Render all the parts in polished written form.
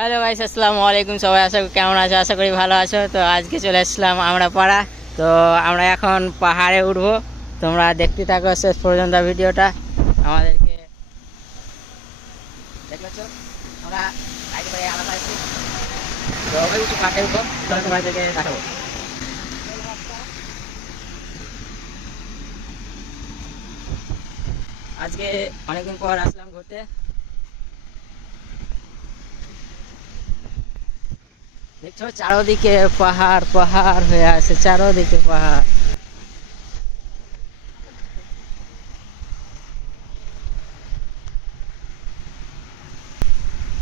Hello guys, আসসালামু আলাইকুম। সবাই আশা করি কেমন আছো? আশা করি ভালো আছো। তো আজকে চলে আসলাম আমরা পাড়া। তো আমরা এখন পাহাড়ে উঠবো। তোমরা দেখতে থাকো শেষ পর্যন্ত ভিডিওটা। আমাদেরকে দেখতে পাচ্ছ আমরা গাড়ি করে আলাদা আছি। তো ওই উঁচু পাহাড়ে উঠবো, তো তোমাদেরকে দেখাবো। আজকে অনেকদিন পর আসলাম ঘুরতে। দেখছো চারোদিকে পাহাড় পাহাড় হয়ে আছে, চারোদিকে পাহাড়।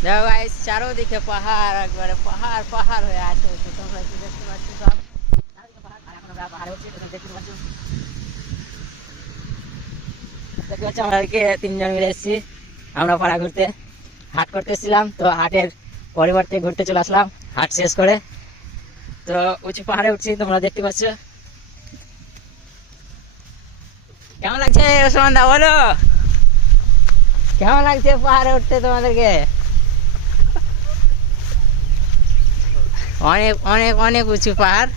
দেখো গাইস, চারোদিকে পাহাড়, একবারে পাহাড় পাহাড় হয়ে আছে। তো তোমরা কি দেখতে পাচ্ছ? সব চারদিকে পাহাড়, আর এখন আমরা পাহাড়ে উঠছি। তোমরা দেখতে পাচ্ছ, দেখতে পাচ্ছ আমাদেরকে তিনজন মিলে এসেছি আমরা পাড়া ঘুরতে। হাট করতেছিলাম, তো হাটের পরিবর্তে ঘুরতে চলে আসলাম হাট শেষ করে। তো উঁচু পাহাড়ে উঠছি, তোমরা দেখতে পাচ্ছ। কেমন লাগছে ওসমান দা, বলো কেমন লাগছে পাহাড়ে উঠতে তোমাদেরকে? অনেক অনেক অনেক উঁচু পাহাড়।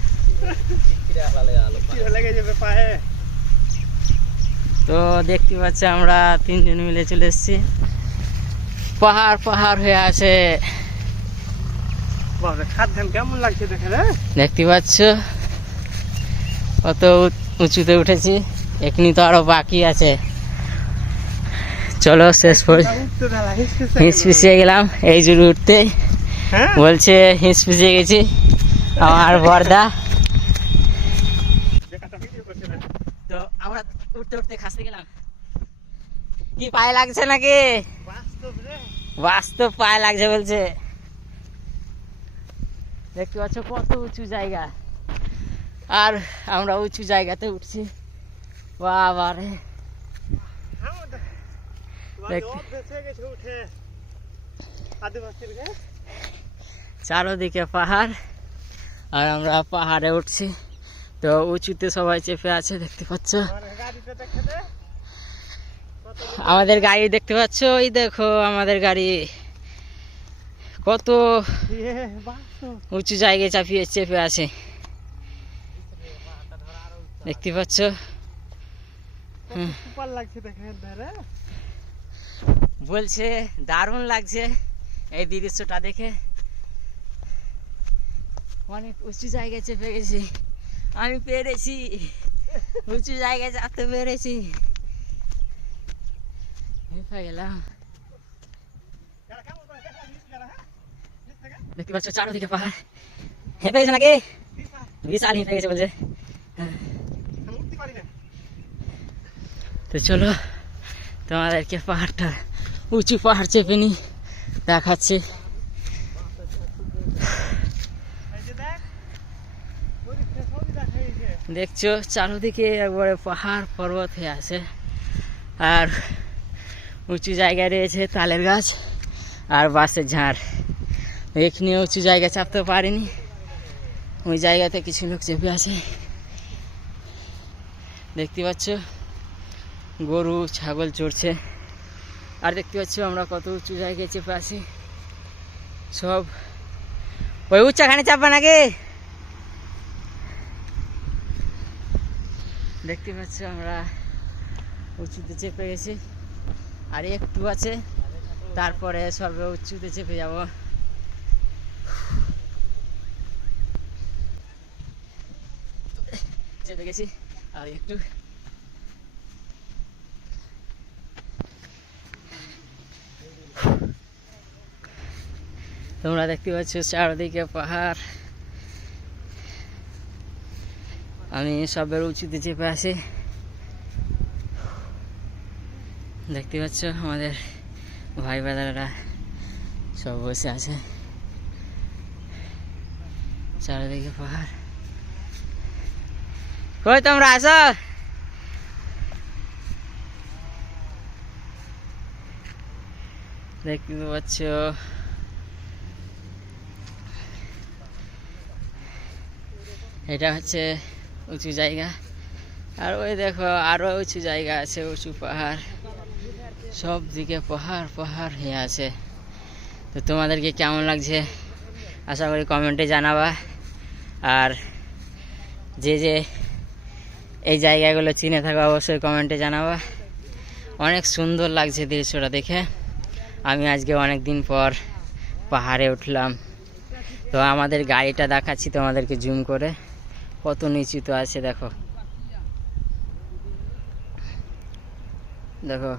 তো দেখতে পাচ্ছি আমরা তিনজন মিলে চলে এসেছি। পাহাড় পাহাড় হয়ে আছে, কেমন লাগছে দেখে? দেখতে পাচ্ছ কত উঁচুতে উঠেছি। এখনই তো আরো বাকি আছে। চলো শেষ হিঁস পিছিয়ে গেলাম এই জুড়ে উঠতে। বলছে হিঁস পিছিয়ে গেছি আমার বর্দা। তো আমরা উঠতে উঠতে খাসতে গেলাম। কি পায়ে লাগছে নাকি? বাস্তব পায়ে লাগছে বলছে। দেখতে পাচ্ছ কত উঁচু জায়গা, আর আমরা উঁচু জায়গাতে উঠছি। বাবারে, চারোদিকে পাহাড় আর আমরা পাহাড়ে উঠছি। তো উঁচুতে সবাই চেপে আছে, দেখতে পাচ্ছ। আমাদের গাড়ি দেখতে পাচ্ছ, ওই দেখো আমাদের গাড়ি কত উঁচু জায়গায় চাপিয়ে চেপে আছে, দেখতে পাচ্ছ। বলছে দারুণ লাগছে এই দৃশ্যটা দেখে। অনেক উঁচু জায়গায় চেপে গেছি, আমি পেরেছি, উঁচু জায়গায় চাপতে পেরেছি। গেলাম, দেখতে পাচ্ছ চারোদিকে পাহাড়। হেঁপে গেছে নাকি? বিশাল হেঁপে গেছে বলছে। তো চলো তোমাদেরকে পাহাড়টা, উঁচু পাহাড় চেপে নি দেখাচ্ছি। দেখছো চারোদিকে একবারে পাহাড় পর্বত হয়ে আছে, আর উঁচু জায়গায় রয়েছে তালের গাছ আর বাঁশের ঝাড়। এখানে উঁচু জায়গায় চাপতে পারিনি, ওই জায়গাতে কিছু লোক চেপে আছে। দেখতে পাচ্ছ গরু ছাগল চড়ছে, আর দেখতে পাচ্ছ আমরা কত উঁচু জায়গায় চেপে আছি। সব ওই উচ্চাখানে চাপবে নাকি? দেখতে পাচ্ছ আমরা উঁচুতে চেপে গেছি, আর একটু আছে, তারপরে সর্বে উঁচুতে চেপে যাব। চেপে গেছি আর একটু। তোমরা দেখতে পাচ্ছ চারদিকে পাহাড়, আমি সবের উঁচুতে চেপে আছি। দেখতে পাচ্ছ আমাদের ভাই বাদারা সব বসে আছে, চারদিকে পাহাড়। কই তোমরা আসো? দেখতে পাচ্ছ এটা হচ্ছে উঁচু জায়গা, আর ওই দেখো আরো উঁচু জায়গা আছে, উঁচু পাহাড়, সব দিকে পাহাড় পাহাড় হয়ে আছে। তো তোমাদেরকে কেমন লাগছে আশা করি কমেন্টে জানাবা। আর যে যে এই জায়গাগুলো চিনে থাকো অবশ্যই কমেন্টে জানাবা। অনেক সুন্দর লাগছে দৃশ্যটা দেখে। আমি আজকে অনেক দিন পর পাহাড়ে উঠলাম। তো আমাদের গাড়িটা দেখাচ্ছি তোমাদেরকে জুম করে, কত নিচু তো আছে দেখো, দেখো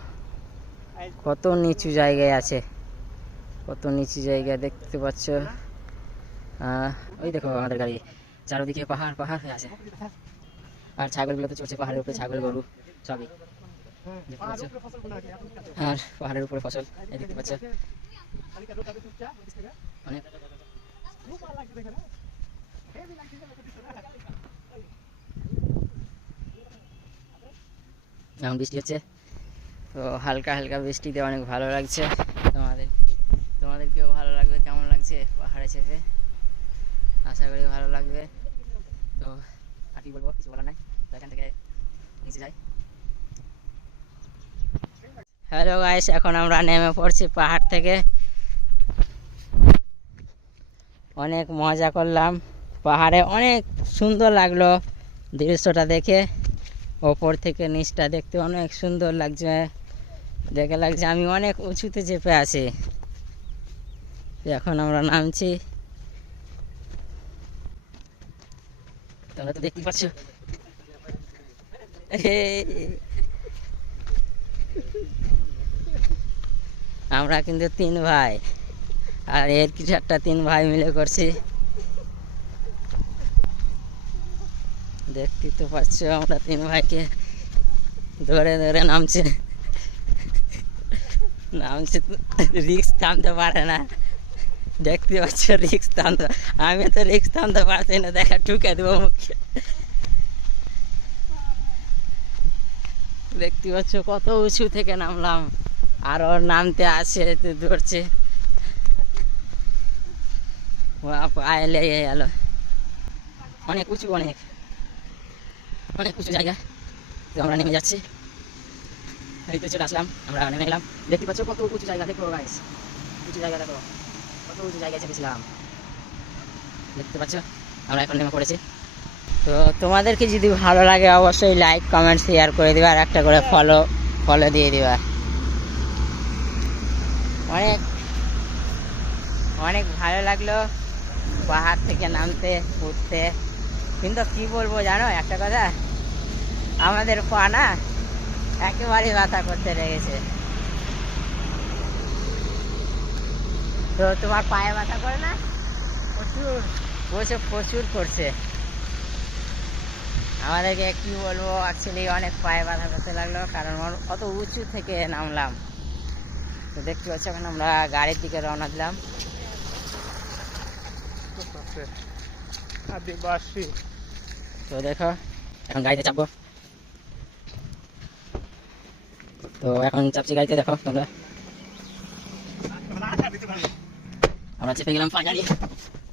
কত নিচু জায়গায় আছে, কত নিচু জায়গা দেখতে পাচ্ছ। ওই দেখো আমাদের গাড়ি, চারদিকে পাহাড় পাহাড় হয়ে আছে। আর ছাগলগুলো তো চলছে পাহাড়ের উপরে, ছাগল গরু সবই দেখতে পাচ্ছ। আর পাহাড়ের উপরে ফসল এই দেখতে পাচ্ছ অনেক। এখন বৃষ্টি হচ্ছে, তো হালকা হালকা বৃষ্টিতে অনেক ভালো লাগছে। তোমাদেরকেও ভালো লাগবে। কেমন লাগছে পাহাড়ে চেপে, আশা করি ভালো লাগবে। তো আর কি বলবো, কিছু বলার নাই। তো এখান থেকে নিচে যাই। হ্যালো গাইস, এখন আমরা নেমে পড়ছি পাহাড় থেকে। অনেক মজা করলাম পাহাড়ে, অনেক সুন্দর লাগলো দৃশ্যটা দেখে। ওপর থেকে নিচটা দেখতে অনেক সুন্দর লাগছে, দেখে লাগছে আমি অনেক উঁচুতে চেপে আছি। এখন আমরা নামছি, তোমরা তো দেখতে পাচ্ছ। আমরা কিন্তু 3 ভাই, আর এর কিছু একটা 3 ভাই মিলে করছি। দেখতে তো পাচ্ছ আমরা 3 ভাইকে ধরে ধরে নামছে, রিক্স থামতে পারে না। দেখতে পাচ্ছ রিক্স থামতে, আমি তো রিক্স থামতে পারছি না, দেখা ঠুকে দেবো মুখে। দেখতে পাচ্ছ কত উঁচু থেকে নামলাম, আর ওর নামতে আসে ধরছে, পায়ে লেগে গেল। অনেক উঁচু, অনেক অনেক উঁচু জায়গা। তো আমরা নেমে যাচ্ছি, এই তো চলে আসলাম, আমরা নেমে গেলাম। দেখতে পাচ্ছ কত উঁচু জায়গা, দেখো গাইস, উঁচু জায়গা দেখো, কত উঁচু জায়গায় চেপেছিলাম। দেখতে পাচ্ছ আমরা এখন নেমে পড়েছি। তো তোমাদেরকে যদি ভালো লাগে অবশ্যই লাইক কমেন্ট শেয়ার করে দিবা, আর একটা করে ফলো দিয়ে দিবা। অনেক অনেক ভালো লাগলো পাহাড় থেকে নামতে উঠতে। কিন্তু কি বলবো জানো একটা কথা, আমাদের পা না একেবারে ব্যথা করতে লেগেছে। তো তোমার পায়ে ব্যথা করে না? প্রচুর, বসে প্রচুর করছে। আমাদেরকে কি বলবো, অ্যাকচুয়ালি অনেক পায়ে ব্যথা করতে লাগলো, কারণ অত উঁচু থেকে নামলাম। তো দেখতে পাচ্ছি এখন আমরা গাড়ির দিকে রওনা দিলাম। তো দেখো এখন গাড়িতে চাপবো। তো এখন চাপছি গাড়িতে, দেখো তোমরা, আমরা চেপে গেলাম ফাইনালি।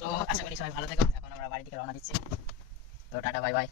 তো আশা করি সবাই ভালো থেকো। এখন আমরা বাড়ির দিকে রওনা দিচ্ছি। তো টাটা, বাই বাই।